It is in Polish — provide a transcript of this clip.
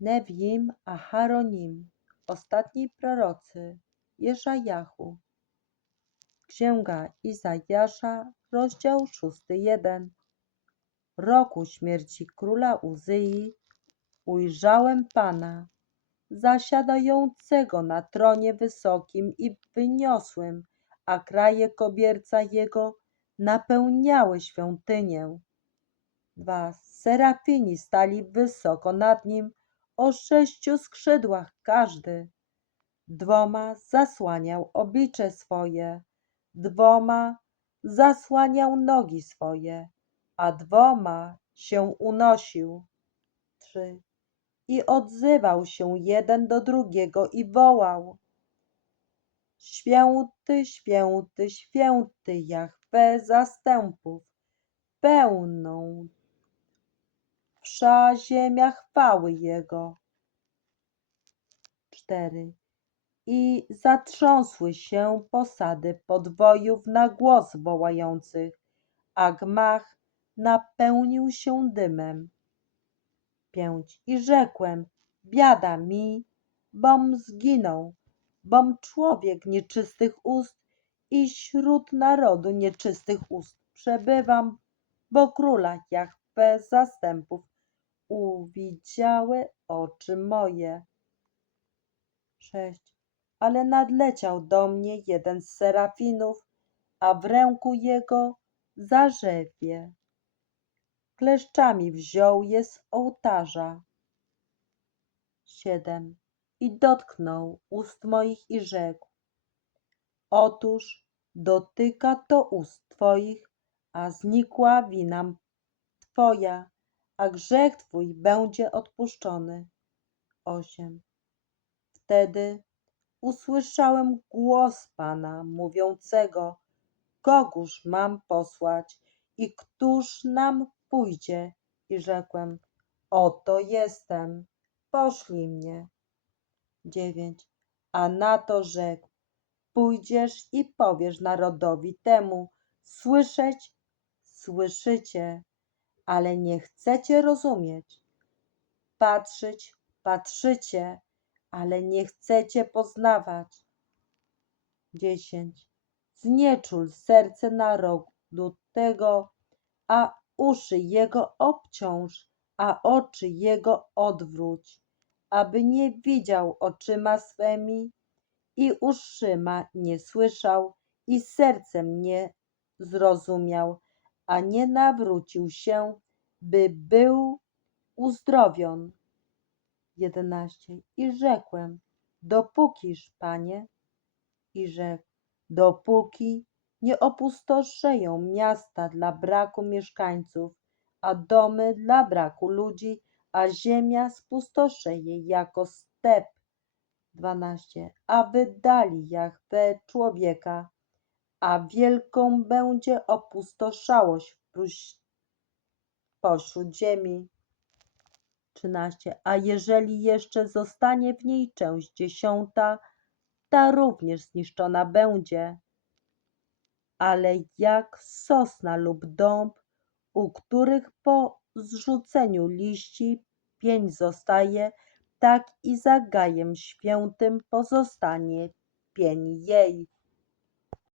Nevim Aharonim, ostatni prorocy, Jeszajahu. Księga Izajasza, rozdział szósty jeden. Roku śmierci króla Uzyi ujrzałem Pana, zasiadającego na tronie wysokim i wyniosłym, a kraje kobierca jego napełniały świątynię. Dwa serafini stali wysoko nad nim, o sześciu skrzydłach każdy. Dwoma zasłaniał oblicze swoje, dwoma zasłaniał nogi swoje, a dwoma się unosił. Trzy. I odzywał się jeden do drugiego i wołał: Święty, święty, święty Jahwe zastępów, pełną wsza ziemia chwały Jego. Cztery. I zatrząsły się posady podwojów na głos wołających, a gmach napełnił się dymem. Pięć. I rzekłem, biada mi, bom zginął, bom człowiek nieczystych ust i wśród narodu nieczystych ust przebywam, bo króla Jahwe zastępów uwidziały oczy moje. Sześć. Ale nadleciał do mnie jeden z serafinów, a w ręku jego zarzewie. Kleszczami wziął je z ołtarza. Siedem. I dotknął ust moich i rzekł: Otóż dotyka to ust Twoich, a znikła wina Twoja, a grzech Twój będzie odpuszczony. Osiem. Wtedy usłyszałem głos Pana mówiącego: Kogóż mam posłać i któż nam pójdzie? I rzekłem: Oto jestem, poszlij mnie. Dziewięć. A na to rzekł: Pójdziesz i powiesz narodowi temu: Słyszeć, słyszycie, ale nie chcecie rozumieć. Patrzeć, patrzycie, ale nie chcecie poznawać. Dziesięć. Znieczul serce narodu tego, a uszy jego obciąż, a oczy jego odwróć, aby nie widział oczyma swemi i uszyma nie słyszał i sercem nie zrozumiał, a nie nawrócił się, by był uzdrowion. 11. I rzekłem, dopókiż, Panie, i rzekł, dopóki nie opustoszeją miasta dla braku mieszkańców, a domy dla braku ludzi, a ziemia spustoszeje jako step. 12. A wydali Jahwe człowieka, a wielką będzie opustoszałość pośród ziemi. 13. A jeżeli jeszcze zostanie w niej część dziesiąta, ta również zniszczona będzie. Ale jak sosna lub dąb, u których po zrzuceniu liści pień zostaje, tak i za gajem świętym pozostanie pień jej.